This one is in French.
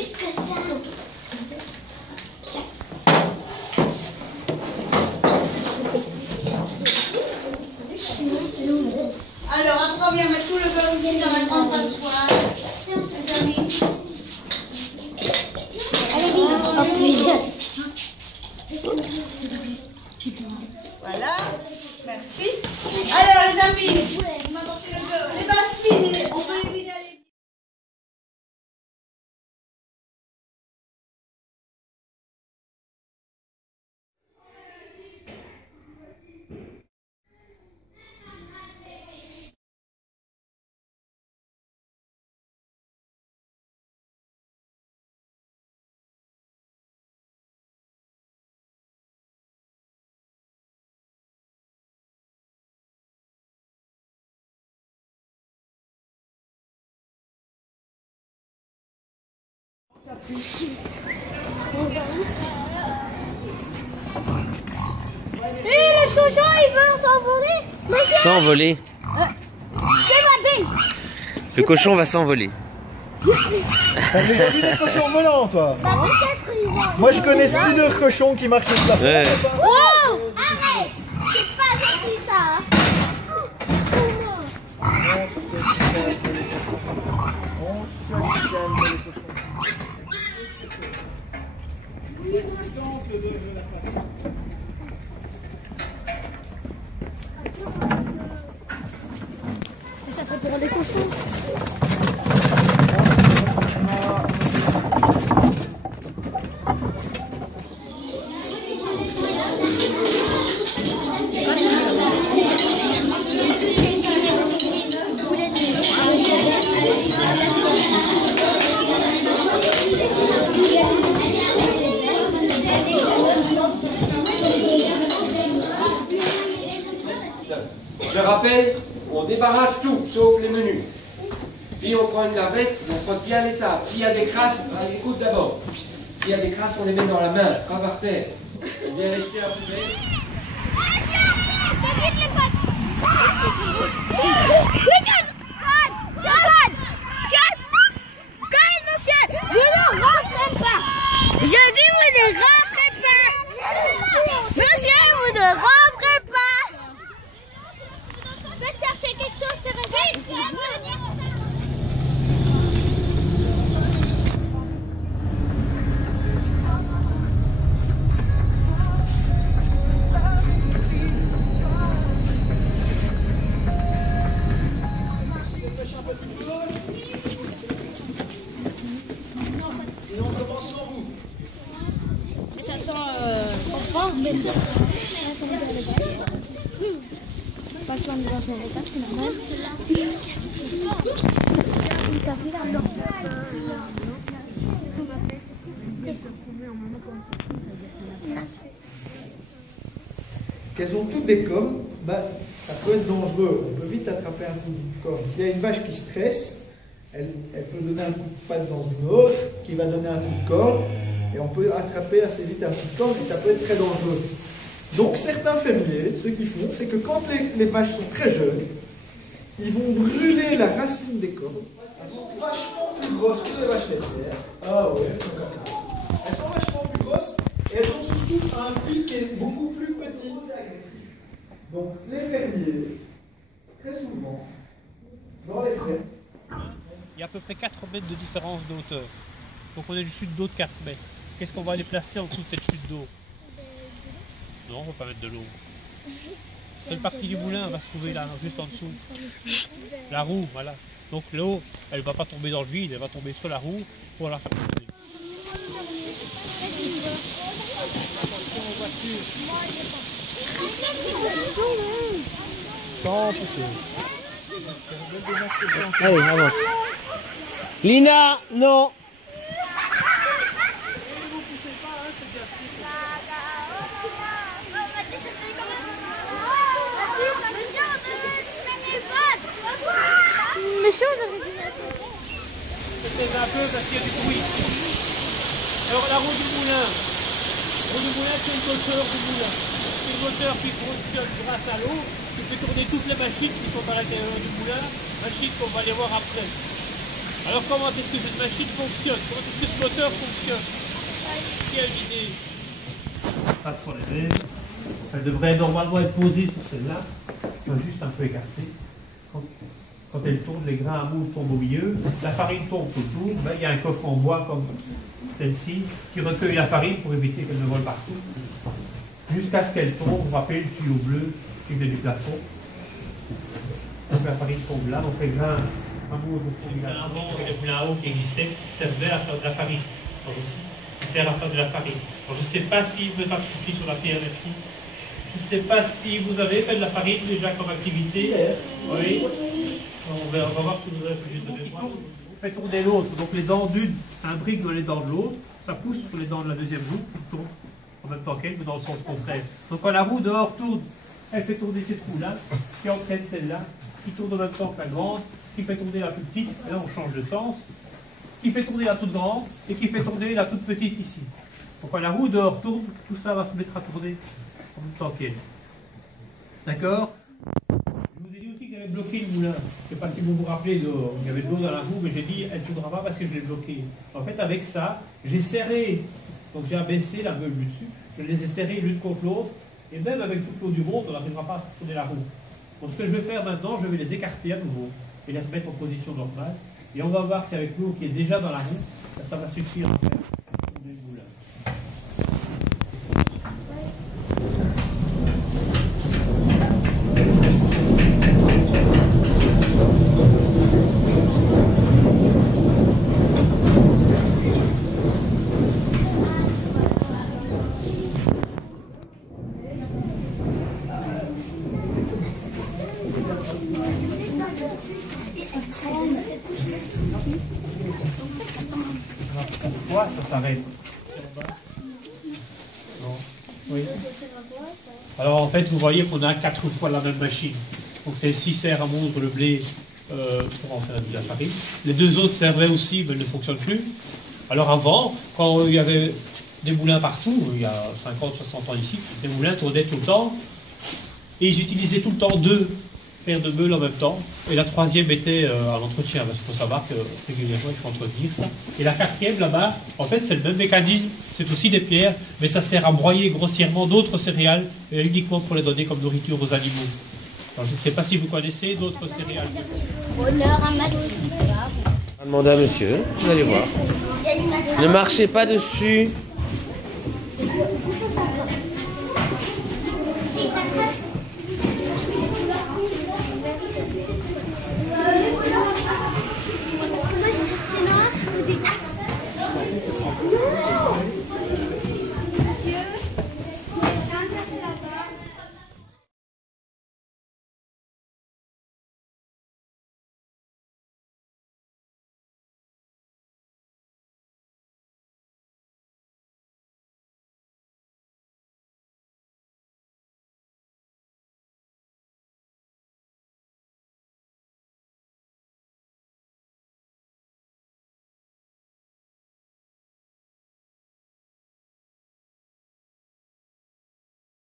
plus que ça. Alors, après, on vient mettre tout le beurre ici dans la grande passoire. Les amis. Allez, vite, en plus. Voilà. Merci. Alors, les amis, vous m'apportez le beurre. Les bassines, on peut les vider à l'évier. Le chouchou, il veut s'envoler. S'envoler. C'est ma bille. Le cochon va s'envoler. T'as déjà vu des cochons volants, toi? Bah, peut-être il va. Moi, je connais Spider cochon qui marche sur le plafond. Ouais. Oh, arrête. C'est pas gentil, ça. Et ça, c'est pour les cochons. Je rappelle, on débarrasse tout, sauf les menus. Puis on prend une lavette, on frotte bien l'étape. S'il y a des crasses, on les coupe d'abord. S'il y a des crasses, on les met dans la main, pas par terre. On vient les jeter à la poubelle. Je dis, vous ne rentrez pas. Monsieur, vous ne rentrez pas. Faites chercher quelque chose, Thérèse. Sinon, on commence sans vous. Ça sent enfant. Pas le temps de lancer l'étape, c'est normal. Qu'elles ont toutes des cornes, bah, ça peut être dangereux. On peut vite attraper un coup de corne. S'il y a une vache qui stresse, elle peut donner un coup de patte dans une autre, qui va donner un coup de corne, et on peut attraper assez vite un coup de corne, et ça peut être très dangereux. Donc certains fermiers, ce qu'ils font, c'est que quand les vaches sont très jeunes, ils vont brûler la racine des cornes. Elles sont vachement plus grosses que les vaches laitières. Ah ouais, elles sont vachement plus grosses, et elles ont surtout un pic qui est beaucoup plus petit. Donc les fermiers, très souvent, dans les prés, Il y a à peu près 4 mètres de différence de hauteur. Donc on a une chute d'eau de 4 mètres. Qu'est-ce qu'on va aller placer en dessous de cette chute d'eau? Non, on ne va pas mettre de l'eau. Quelle partie du moulin va se trouver là, juste en dessous? La roue, voilà. Donc l'eau, elle ne va pas tomber dans le vide, elle va tomber sur la roue pour la faire tourner. Attention aux voitures. sans pousser. Allez, avance. Lina, non. Mais chaud, C'est un peu parce qu'il y a du bruit. Alors la roue du moulin. La roue du moulin, c'est le moteur du moulin. C'est le moteur qui fonctionne grâce à l'eau, qui fait tourner toutes les machines qui sont à l'intérieur du moulin, machines qu'on va aller voir après. Alors comment est-ce que cette machine fonctionne? Comment est-ce que ce moteur fonctionne? Qui a une idée? Passe sur les ailes. Elle devrait normalement être posée sur celle-là. Elle va juste un peu écarter. Quand elle tourne, les grains à moule tombent au milieu. La farine tombe autour. Ben, il y a un coffre en bois comme celle-ci qui recueille la farine pour éviter qu'elle ne vole partout. Jusqu'à ce qu'elle tombe. Vous rappelez le tuyau bleu qui vient du plafond. Donc la farine tombe là. Donc les grains à moule vont tomber. Avant, les moulins à eau qui existaient servaient à faire de la farine. Donc, ils servent à faire de la farine. Donc, je ne sais pas si vous êtes appliqué sur la pierre là-dessus. Je ne sais pas si vous avez fait de la farine déjà comme activité. Oui. On va voir si vous avez fait juste de mémoire. On fait tourner l'autre. Donc les dents d'une s'imbriquent dans les dents de l'autre. Ça pousse sur les dents de la deuxième roue qui tourne en même temps qu'elle, mais dans le sens contraire. Donc quand la roue dehors tourne, elle fait tourner cette roue-là, qui entraîne celle-là, qui tourne en même temps que la grande, qui fait tourner la plus petite, et là on change de sens, qui fait tourner la toute grande, et qui fait tourner la toute petite ici. Donc quand la roue dehors tourne, tout ça va se mettre à tourner en même temps qu'elle. D'accord? Je vous ai dit aussi que j'avais bloqué le moulin. Je ne sais pas si vous vous rappelez, il y avait de l'eau dans la roue, mais j'ai dit elle ne tournera pas parce que je l'ai bloqué. En fait, avec ça, j'ai serré, donc j'ai abaissé la meule du dessus, je les ai serrés l'une contre l'autre, et même avec toute l'eau du monde, on n'arrivera pas à tourner la roue. Donc ce que je vais faire maintenant, je vais les écarter à nouveau et les remettre en position normale. Et on va voir si avec l'eau qui est déjà dans la roue, ça va suffire à faire tourner le moulin. Pourquoi ça s'arrête? Oui. Alors en fait, vous voyez qu'on a 4 fois la même machine. Donc celle-ci sert à moudre le blé pour en faire de la farine. Les deux autres servaient aussi, mais elles ne fonctionnent plus. Alors avant, quand il y avait des moulins partout, il y a 50, 60 ans ici, les moulins tournaient tout le temps. Et ils utilisaient tout le temps 2 paires de meules en même temps. Et la troisième était à l'entretien, parce qu'il faut savoir que régulièrement il faut entretenir ça. Et la quatrième là-bas, en fait c'est le même mécanisme, c'est aussi des pierres, mais ça sert à broyer grossièrement d'autres céréales, et uniquement pour les donner comme nourriture aux animaux. Alors je ne sais pas si vous connaissez d'autres céréales. Honneur à Mathieu. On va demander à monsieur, vous allez voir. Ne marchez pas dessus. Si,